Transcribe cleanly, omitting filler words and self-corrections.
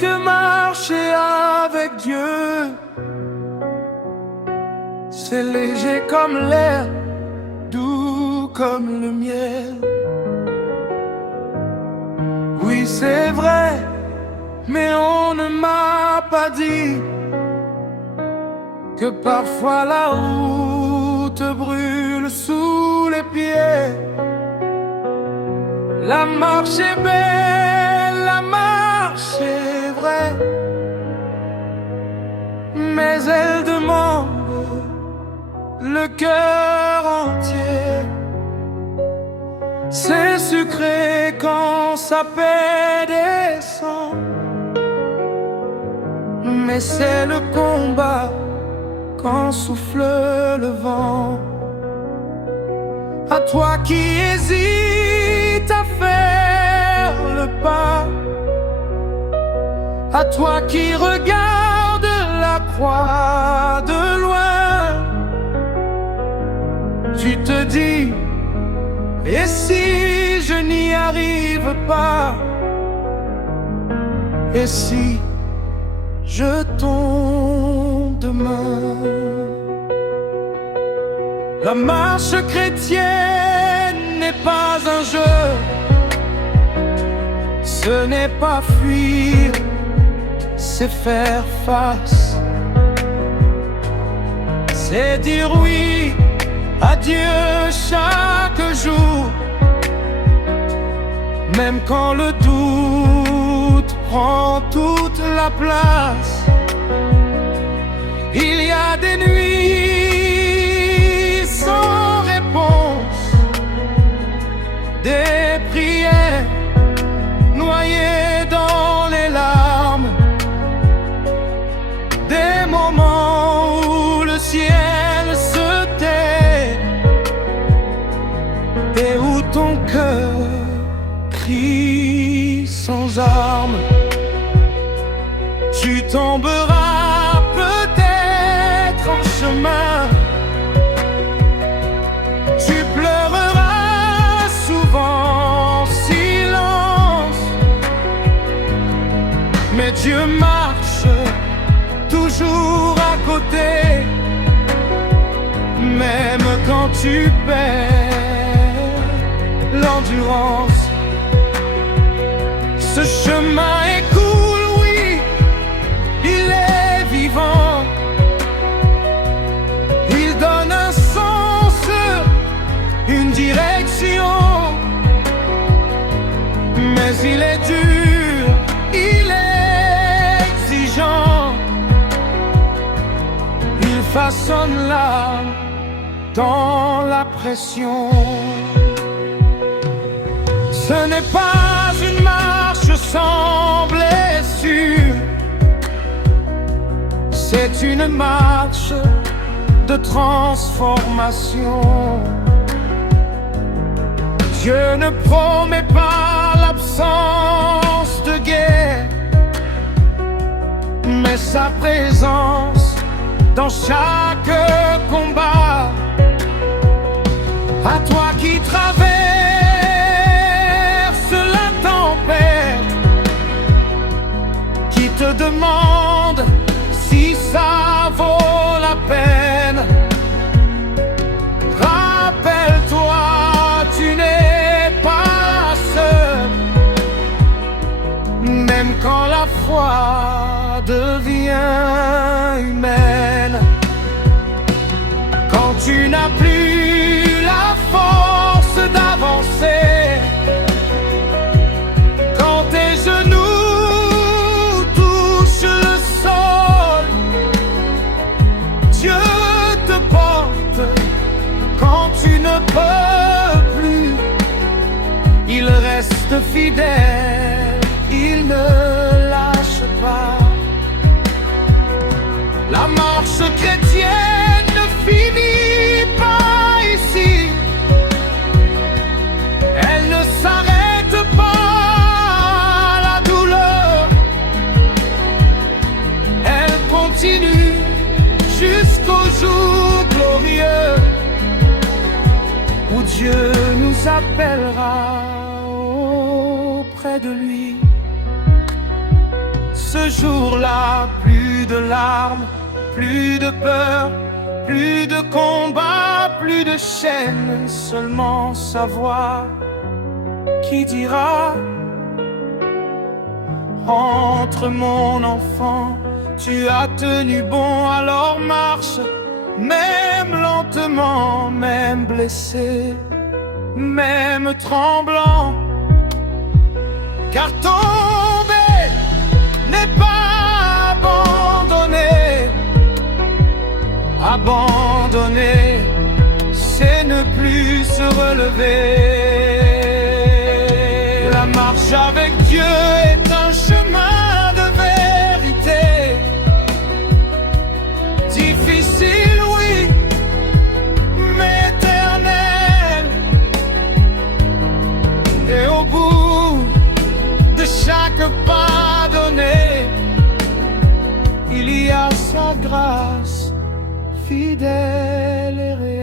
que marcher avec Dieu, c'est léger comme l'air, doux comme le miel. Oui, c'est vrai, mais on ne m'a pas dit que parfois la route brûle sous les pieds. La marche est belle, la marche est vraie, mais elle demande le cœur entier. C'est sucré quand ça paie descend, mais c'est le combat quand souffle le vent. À toi qui hésites à faire le pas, à toi qui regarde la croix de loin, tu te dis: et si je n'y arrive pas? Et si je tombe demain? La marche chrétienne n'est pas un jeu, ce n'est pas fuir, c'est faire face. C'est dire oui à Dieu chaque jour, même quand le doute prend toute la place. Il y a des nuits sans réponse, des prières noyées dans les larmes, des moments où le ciel se tait et où ton cœur crie sans armes. Tu tomberas peut-être en chemin, tu pleureras souvent en silence, mais Dieu marche toujours à côté, même quand tu perds l'endurance. Ce chemin est cool, oui, il est vivant, il donne un sens, une direction, mais il est dur, il est exigeant, il façonne l'âme dans la pression. Ce n'est pas une marche sans blessure, c'est une marche de transformation. Dieu ne promet pas l'absence de guerre, mais sa présence dans chaque combat. À toi qui traverse la tempête, qui te demande si ça vaut la peine, rappelle-toi, tu n'es pas seul, même quand la foi devient humaine. Quand tu n'as plus la force d'avancer, quand tes genoux touchent le sol, Dieu te porte. Quand tu ne peux plus, il reste fidèle, il ne lâche pas. La marche chrétienne ne finit pas ici, elle ne s'arrête pas, la douleur, elle continue jusqu'au jour glorieux où Dieu nous appellera auprès de lui. Ce jour-là, plus de larmes, plus de peur, plus de combat, plus de chaînes, seulement savoir qui dira. Entre mon enfant, tu as tenu bon, alors marche, même lentement, même blessé, même tremblant, car tomber n'est pas abandonner. Abandonner, c'est ne plus se relever. La marche avec Dieu est un chemin de vérité. Difficile, oui, mais éternel. Et au bout de chaque pas donné, il y a sa grâce fidèle et réelle.